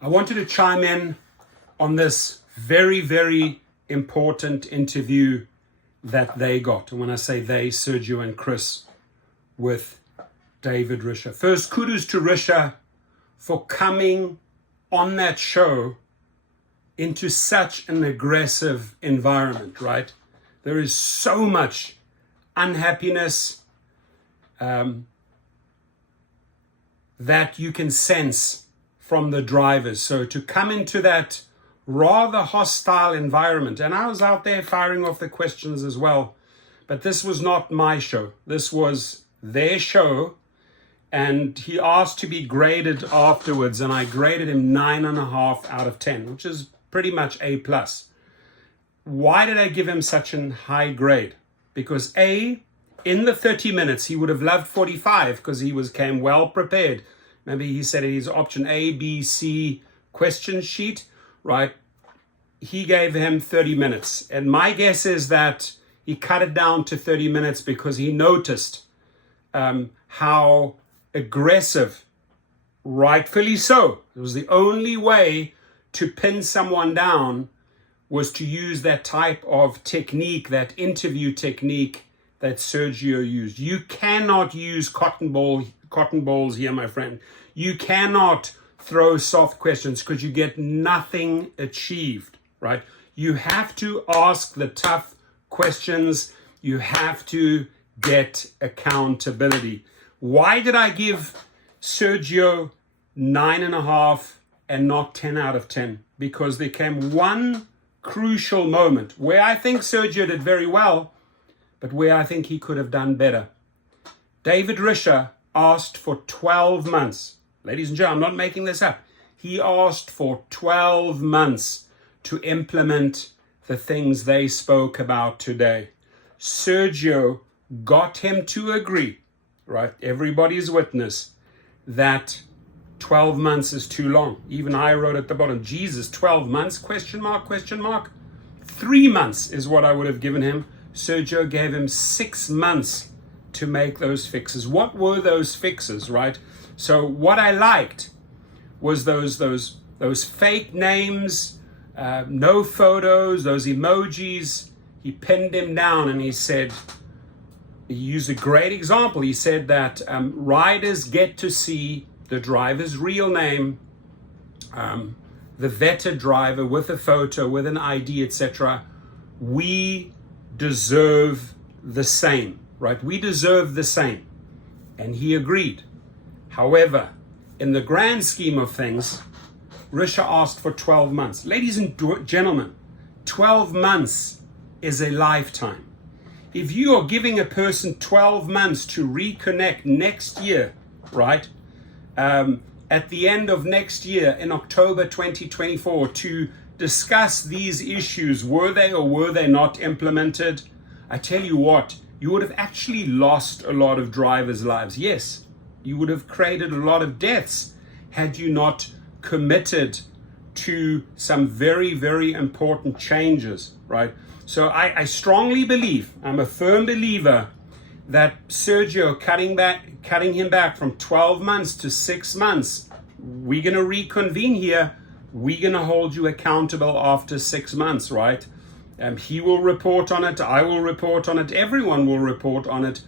I wanted to chime in on this very, very important interview that they got. And when I say they, Sergio and Chris, with David Risher. First, kudos to Risher for coming on that show into such an aggressive environment, right? There is so much unhappiness that you can sense from the drivers. So to come into that rather hostile environment, and I was out there firing off the questions as well, but this was not my show. This was their show, and he asked to be graded afterwards, and I graded him 9.5 out of 10, which is pretty much A+. Why did I give him such a high grade? Because A, in the 30 minutes, he would have loved 45 because he came well prepared. Maybe he said his option A, B, C question sheet, right? He gave him 30 minutes. And my guess is that he cut it down to 30 minutes because he noticed how aggressive, rightfully so. It was the only way to pin someone down was to use that type of technique, that interview technique that Sergio used. You cannot use cotton balls here, my friend. You cannot throw soft questions because you get nothing achieved, right? You have to ask the tough questions. You have to get accountability. Why did I give Sergio 9.5 and not 10 out of 10? Because there came one crucial moment where I think Sergio did very well, but where I think he could have done better. David Risher asked for 12 months. Ladies and gentlemen, I'm not making this up. He asked for 12 months to implement the things they spoke about today. Sergio got him to agree, right? Everybody's witness that 12 months is too long. Even I wrote at the bottom, Jesus, 12 months, question mark, question mark. 3 months is what I would have given him. Sergio gave him 6 months to make those fixes. What were those fixes, right? So what I liked was those fake names, no photos, those emojis. He pinned him down and he said, he used a great example. He said that riders get to see the driver's real name, the vetted driver with a photo, with an ID, etc. We deserve the same, right? We deserve the same. And he agreed. However, in the grand scheme of things, Risher asked for 12 months. Ladies and gentlemen, 12 months is a lifetime. If you are giving a person 12 months to reconnect next year, right? At the end of next year, in October 2024, to discuss these issues, were they or were they not implemented? I tell you what, you would have actually lost a lot of drivers' lives. Yes, you would have created a lot of deaths had you not committed to some very, very important changes, right? So I strongly believe, I'm a firm believer that Sergio cutting him back from 12 months to 6 months, we're going to reconvene here. We're going to hold you accountable after 6 months, right? He will report on it. I will report on it. Everyone will report on it.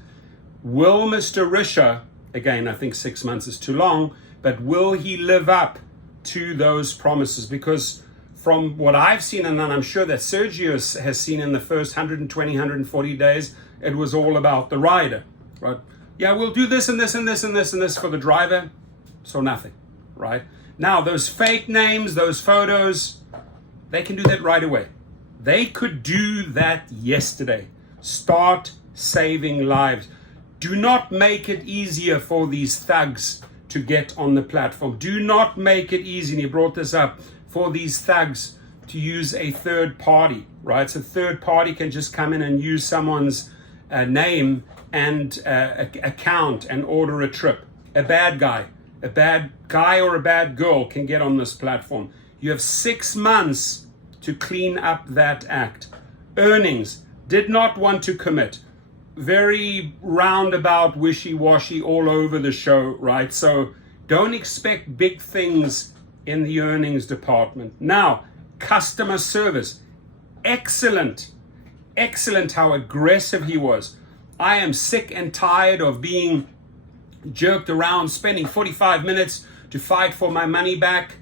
Will Mr. Risher, again, I think 6 months is too long, but will he live up to those promises? Because from what I've seen, and I'm sure that Sergio has seen in the first 120, 140 days, it was all about the rider, right? Yeah, we'll do this and this and this and this and this for the driver. So nothing, right? Now, those fake names, those photos, they can do that right away. They could do that yesterday. Start saving lives. Do not make it easier for these thugs to get on the platform. Do not make it easy, and he brought this up, for these thugs to use a third party, right? So third party can just come in and use someone's name and account and order a trip. A bad guy or a bad girl can get on this platform. You have 6 months to clean up that act. Earnings, did not want to commit. Very roundabout, wishy-washy all over the show, right? So don't expect big things in the earnings department. Now, customer service. Excellent. Excellent how aggressive he was. I am sick and tired of being jerked around, spending 45 minutes to fight for my money back.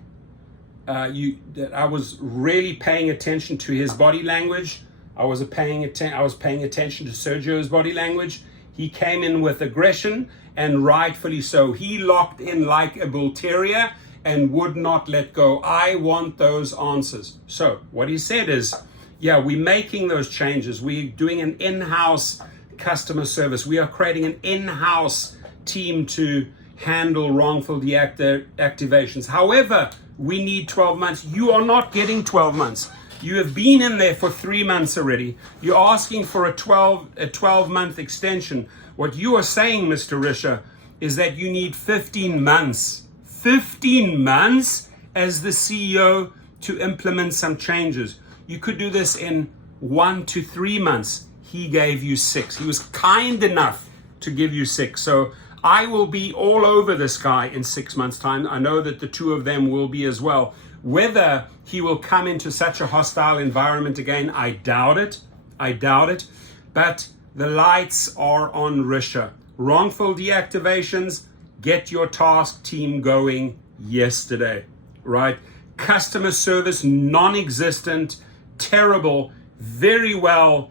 I was really paying attention to his body language. I was paying attention to Sergio's body language. He came in with aggression, and rightfully so. He locked in like a bull terrier and would not let go. I want those answers. So what he said is, yeah, we're making those changes. We're doing an in-house customer service. We are creating an in-house team to handle wrongful deactivations. However, we need 12 months. You are not getting 12 months. You have been in there for 3 months already. You're asking for a 12-month extension. What you are saying, Mr. Risher, is that you need 15 months. 15 months as the CEO to implement some changes. You could do this in 1 to 3 months. He gave you 6. He was kind enough to give you 6. So I will be all over this guy in 6 months' time. I know that the two of them will be as well. Whether he will come into such a hostile environment again, I doubt it. I doubt it. But the lights are on Risher. Wrongful deactivations, get your task team going yesterday, right? Customer service, non-existent, terrible, very well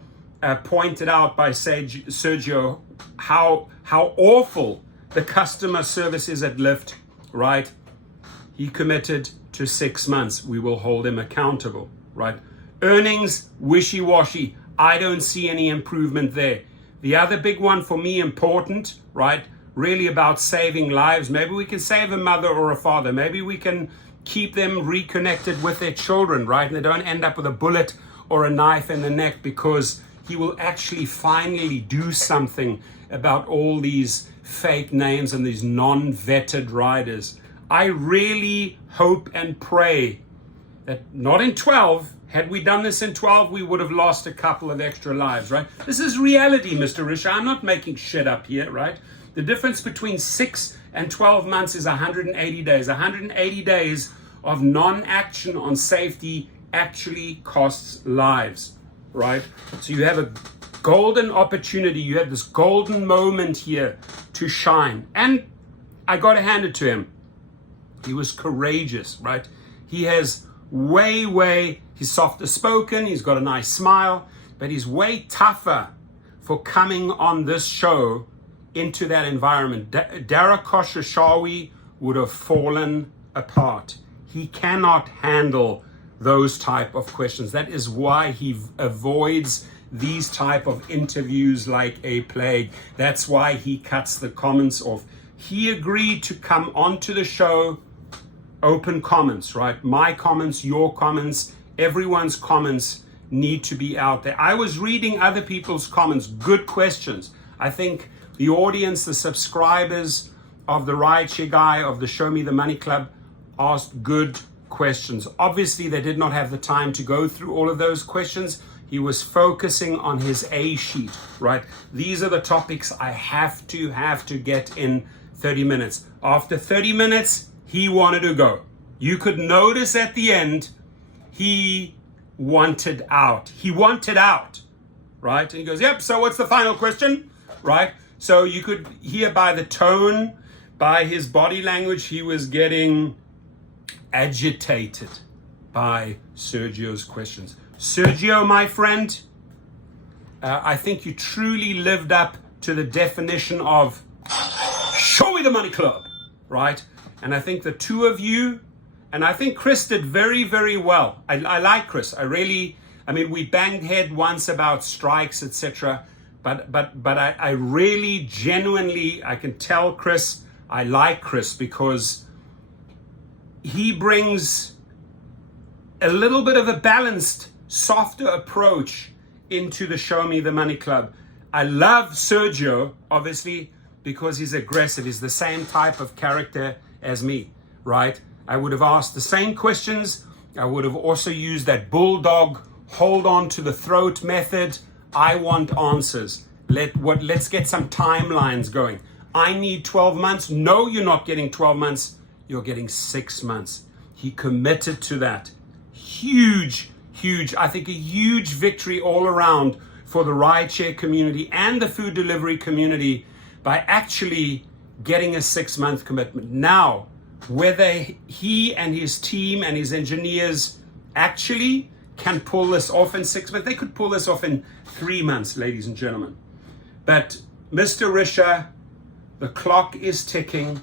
pointed out by Sergio how awful the customer service is at Lyft, right? He committed to 6 months. We will hold him accountable, right? Earnings, wishy-washy. I don't see any improvement there. The other big one for me, important, right? Really about saving lives. Maybe we can save a mother or a father. Maybe we can keep them reconnected with their children, right? And they don't end up with a bullet or a knife in the neck, because he will actually finally do something about all these fake names and these non-vetted riders. I really hope and pray that not in 12, had we done this in 12, we would have lost a couple of extra lives, right? This is reality, Mr. Risher. I'm not making shit up here, right? The difference between 6 and 12 months is 180 days. 180 days of non-action on safety actually costs lives, right? So you have a golden opportunity. You have this golden moment here to shine. And I got to hand it to him. He was courageous, right? He has he's softer spoken. He's got a nice smile, but he's way tougher for coming on this show into that environment. Dara Khosrowshahi would have fallen apart. He cannot handle those type of questions. That is why he avoids these type of interviews like a plague. That's why he cuts the comments off. He agreed to come onto the show, open comments, right? My comments, your comments, everyone's comments need to be out there. I was reading other people's comments, good questions. I think the audience, the subscribers of the Rideshare guy, of the Show Me the Money Club, asked good questions. Obviously, they did not have the time to go through all of those questions. He was focusing on his A sheet, right? These are the topics I have to get in 30 minutes. After 30 minutes, he wanted to go. You could notice at the end, he wanted out. He wanted out, right? And he goes, yep, so what's the final question, right? So you could hear by the tone, by his body language, he was getting agitated by Sergio's questions. Sergio, my friend, I think you truly lived up to the definition of Show Me the Money Club, right? And I think the two of you, and I think Chris did very, very well. I like Chris. I mean, we banged head once about strikes, etc. But I really genuinely, I can tell Chris, I like Chris because he brings a little bit of a balanced, softer approach into the Show Me the Money Club. I love Sergio, obviously, because he's aggressive. He's the same type of character as me, right? I would have asked the same questions. I would have also used that bulldog, hold on to the throat method. I want answers. Let's get some timelines going. I need 12 months. No, you're not getting 12 months. You're getting 6 months. He committed to that. Huge, I think a huge victory all around for the rideshare community and the food delivery community by actually getting a 6-month commitment. Now, whether he and his team and his engineers actually can pull this off in 6 months, they could pull this off in 3 months, ladies and gentlemen. But Mr. Risher, the clock is ticking.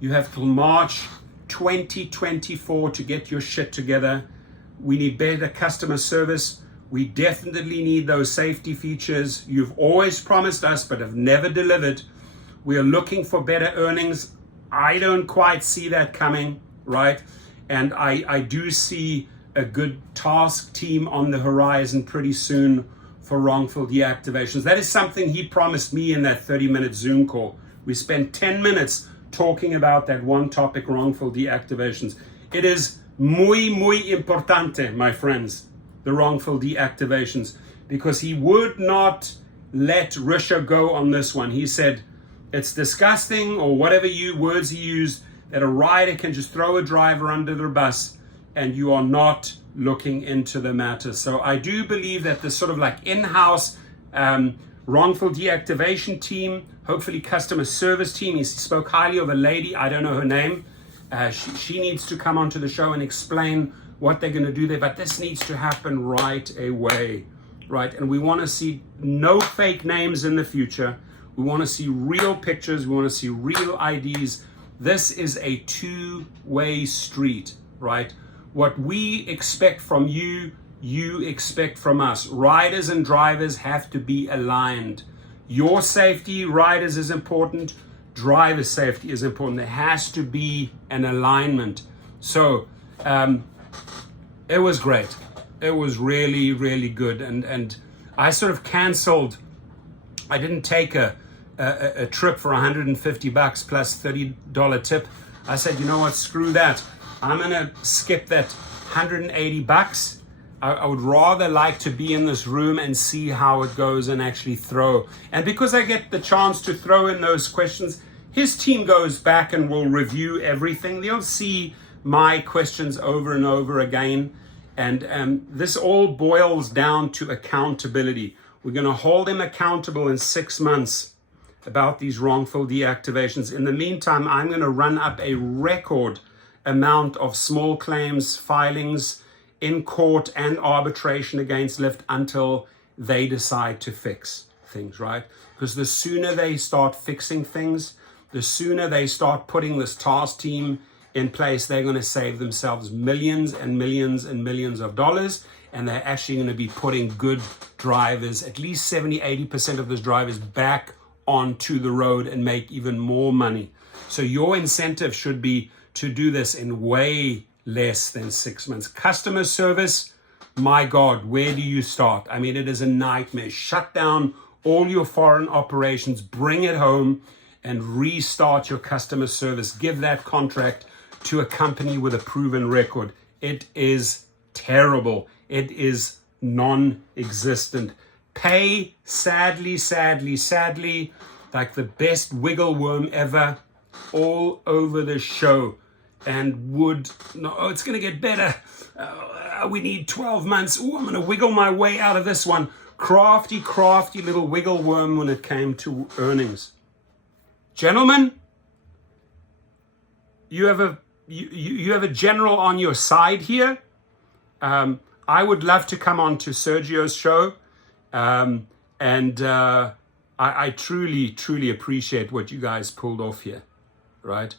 You have till March 2024 to get your shit together. We need better customer service. We definitely need those safety features you've always promised us but have never delivered. We are looking for better earnings. I don't quite see that coming, right? And I do see a good task team on the horizon pretty soon for wrongful deactivations. That is something he promised me in that 30-minute Zoom call. We spent 10 minutes talking about that one topic, wrongful deactivations. It is muy importante, my friends, the wrongful deactivations, because he would not let Risher go on this one. He said, it's disgusting, or whatever words he used, that a rider can just throw a driver under the bus and you are not looking into the matter. So I do believe that this sort of like in-house wrongful deactivation team, hopefully customer service team, he spoke highly of a lady, I don't know her name, she needs to come onto the show and explain what they're going to do there, but this needs to happen right away, right? And we want to see no fake names in the future. We want to see real pictures. We want to see real IDs. This is a two-way street, right? What we expect from you, you expect from us. Riders and drivers have to be aligned. Your safety, riders, is important. Driver safety is important. There has to be an alignment. So it was great. It was really good. And I sort of canceled. I didn't take a trip for $150 plus $30 tip. I said, you know what, screw that. I'm gonna skip that $180. I would rather like to be in this room and see how it goes and actually throw. And because I get the chance to throw in those questions, his team goes back and will review everything. They'll see my questions over and over again. And this all boils down to accountability. We're gonna hold him accountable in 6 months about these wrongful deactivations. In the meantime, I'm gonna run up a record amount of small claims filings in court and arbitration against Lyft until they decide to fix things, right? Because the sooner they start fixing things, the sooner they start putting this task team in place, they're going to save themselves millions and millions and millions of dollars, and they're actually going to be putting good drivers, at least 70-80% of those drivers, back onto the road and make even more money. So your incentive should be to do this in way less than 6 months. Customer service, my God, where do you start? I mean, it is a nightmare. Shut down all your foreign operations, bring it home, and restart your customer service. Give that contract to a company with a proven record. It is terrible. It is non-existent. Pay, sadly, like the best wiggle worm ever, all over the show. And it's going to get better. We need 12 months. Oh, I'm going to wiggle my way out of this one. Crafty little wiggle worm when it came to earnings. Gentlemen, you have a general on your side here. I would love to come on to Sergio's show. I truly appreciate what you guys pulled off here, right?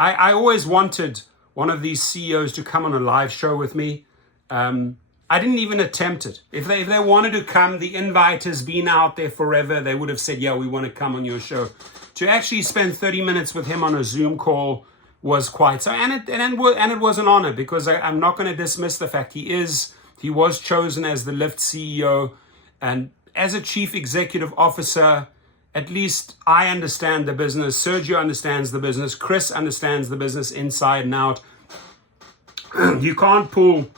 I always wanted one of these CEOs to come on a live show with me. I didn't even attempt it. If they wanted to come, the invite has been out there forever. They would have said, yeah, we want to come on your show. To actually spend 30 minutes with him on a Zoom call was quite so. And it was an honor, because I'm not going to dismiss the fact he was chosen as the Lyft CEO. And as a chief executive officer, at least I understand the business. Sergio understands the business. Chris understands the business inside and out. You can't pull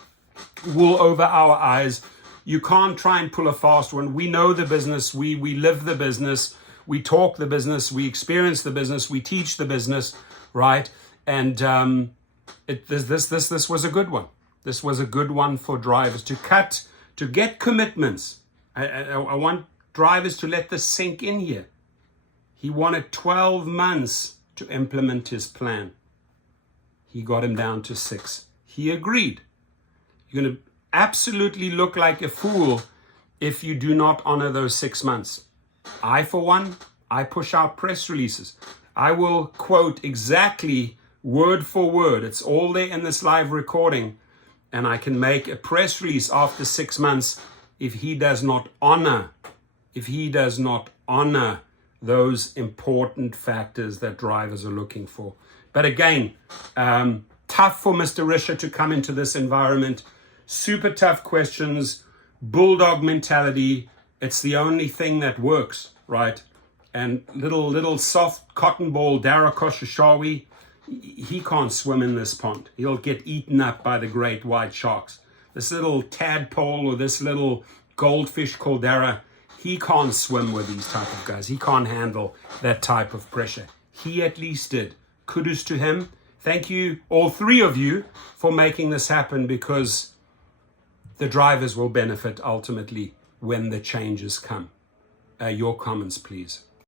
wool over our eyes. You can't try and pull a fast one. We know the business. We live the business. We talk the business. We experience the business. We teach the business, right? And This was a good one. This was a good one for drivers to get commitments. I want drivers to let this sink in here. He wanted 12 months to implement his plan. He got him down to 6. He agreed. You're going to absolutely look like a fool if you do not honor those 6 months. I, for one, I push out press releases. I will quote exactly word for word. It's all there in this live recording. And I can make a press release after 6 months if he does not honor those important factors that drivers are looking for. But again, tough for Mr. Risher to come into this environment. Super tough questions, bulldog mentality. It's the only thing that works, right? And little soft cotton ball Dara Koshashawi, he can't swim in this pond. He'll get eaten up by the great white sharks. This little tadpole or this little goldfish called Dara, he can't swim with these type of guys. He can't handle that type of pressure. He at least did. Kudos to him. Thank you, all three of you, for making this happen, because the drivers will benefit ultimately when the changes come. Your comments, please.